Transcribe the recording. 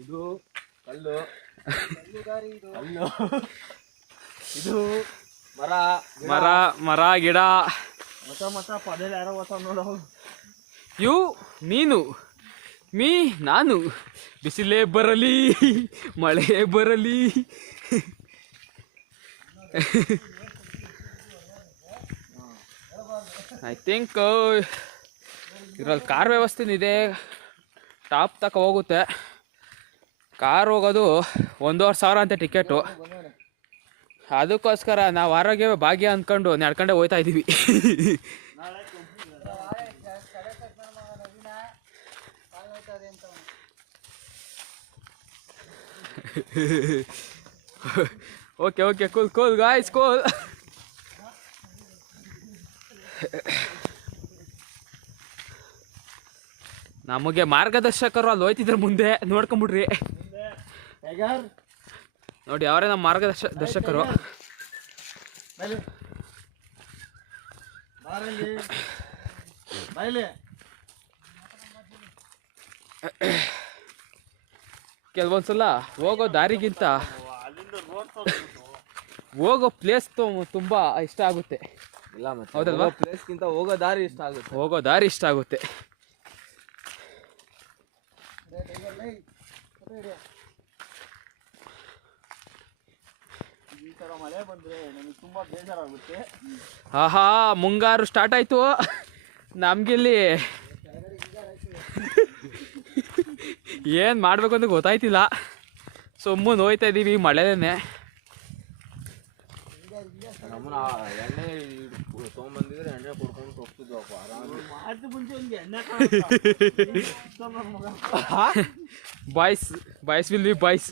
ಇದು ಕಲ್ಲು ಕಲ್ಲು ಇದು ಮರ ಮರ ಮರ ಗಿಡ ಮತ ಪದೇಲಿ ಯಾರೋ ಹೊಸ ನೋಡು. ಯು ನೀನು ಮೀ ನಾನು ಬಿಸಿಲೇ ಬರಲಿ ಮಳೆ ಬರಲಿ. ಐ ಥಿಂಕ್ ಇದರಲ್ಲಿ ಕಾರ್ ವ್ಯವಸ್ಥೆನೂ ಇದೆ. ಟಾಪ್ ತಕ ಹೋಗುತ್ತೆ. ಕಾರ್ ಹೋಗೋದು 1,500 ಅಂತೆ ಟಿಕೆಟು. ಅದಕ್ಕೋಸ್ಕರ ನಾವು ಆರೋಗ್ಯವೇ ಭಾಗ್ಯ ಅಂದ್ಕೊಂಡು ನಡ್ಕೊಂಡೆ ಹೋಗ್ತಾ ಇದ್ದೀವಿ. Okay okay cool cool guys cool. ನಮಗೆ ಮಾರ್ಗದರ್ಶಕರು ಅಲ್ಲಿ ಹೋಯ್ತಿದ್ರೆ ಮುಂದೆ ನೋಡ್ಕೊಂಬಿಡ್ರಿ. ನೋಡಿ ಅವರೇ ನಮ್ಮ ಮಾರ್ಗದರ್ಶಕರು. ಕೆಲವೊಂದ್ಸಲ ಹೋಗೋ ದಾರಿಗಿಂತ ಹೋಗೋ ಪ್ಲೇಸ್ ತುಂಬ ಇಷ್ಟ ಆಗುತ್ತೆ. ಇಲ್ಲ ಮತ್ತೆ ಹೌದಲ್ವಾ? ಪ್ಲೇಸ್ಗಿಂತ ಹೋಗೋ ದಾರಿ ಇಷ್ಟ ಆಗುತ್ತೆ. ಹೋಗೋ ದಾರಿ ಇಷ್ಟ ಆಗುತ್ತೆ. ಈ ಥರ ಮಳೆ ಬಂದರೆ ನನಗೆ ತುಂಬ ಬೇಜಾರಾಗುತ್ತೆ. ಆಹಾ ಮುಂಗಾರು ಸ್ಟಾರ್ಟ್ ಆಯಿತು ನಮಗಿಲ್ಲಿ. ಏನು ಮಾಡಬೇಕು ಅಂತ ಗೊತ್ತಾಯ್ತಿಲ್ಲ. ಸುಮ್ಮನೆ ಹೋಯ್ತಾ ಇದ್ದೀವಿ ಮಳೆನೇ. ನಮ್ಮನ್ನ ಎಣ್ಣೆ ತೊಗೊಂಬಂದಿದ್ರೆ ಎಣ್ಣೆ ಕೊಡ್ಕೊಂಡು ಹೋಗ್ತಿದ್ವಪ್ಪ ಆರಾಮ. ಮುಂಚೆ ಒಂದು ಎಣ್ಣೆ boys boys will be boys.